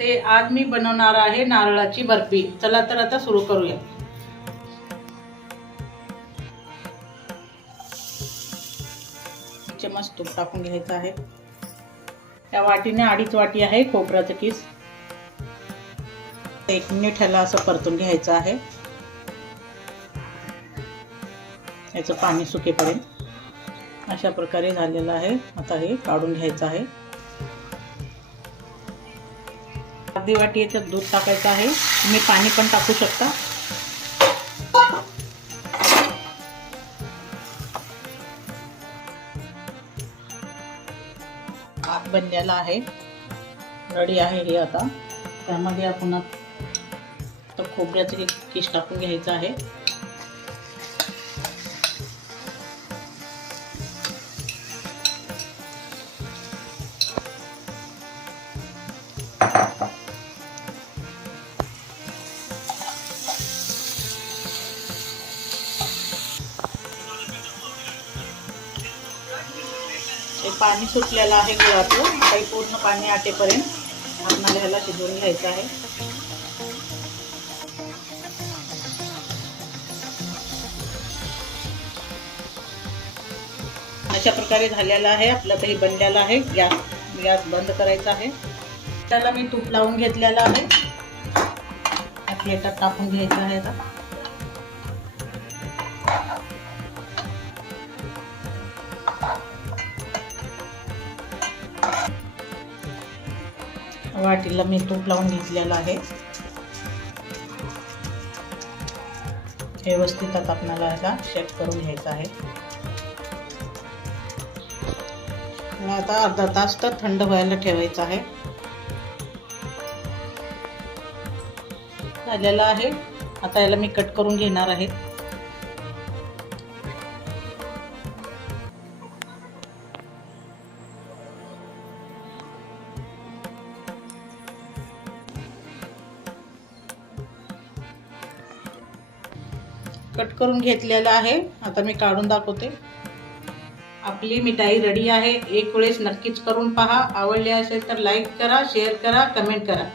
नमस्ते आज मी बनवणार आहे नारळाची बर्फी. चला तर आता सुरू करूया एक चमच तूप टाकून घ्यायचं आहे. या वाटीने अडीच वाटी आहे खोबऱ्याचं किस. एक मिनिट ह्याला असं परतून घ्यायचं आहे. याचं पाणी सुकेपर्यंत. अशा प्रकारे झालेलं आहे. आता हे काढून घ्यायचं आहे. अर्धी वाटी याच्यात दूध टाकायचं आहे. तुम्ही पाणी पण टाकू शकता. भात बनलेला आहे. रेडी आहे हे आता. त्यामध्ये आपण आता खोबऱ्याचं किस टाकून घ्यायचं आहे. हे पाणी सुटलेलं आहे गुळाचं काही पूर्ण पाणी आटेपर्यंत आपणाला ह्याला शिजवून घ्यायचं आहे. अशा प्रकारे झालेलं आहे. आपलं तरी बनलेलं आहे. गॅस गॅस बंद करायचा आहे. त्याला मी तूप लावून घेतलेलं आहे. प्लेटात टाकून घ्यायचं आहे आता. वाटीला मी तूप लावून घेतलेलं आहे. व्यवस्थित आता आपल्याला ह्याला शेक करून घ्यायचं आहे. आता अर्धा तास तर थंड व्हायला ठेवायचं आहे. झालेलं आहे. आता याला मी कट करून घेणार आहे. कट करून घेतलेलं आहे. आता मी काढून दाखवते. आपली मिठाई रेडी आहे. एक वेळेस नक्कीच करून पहा. आवडली असेल तर लाईक करा शेअर करा कमेंट करा.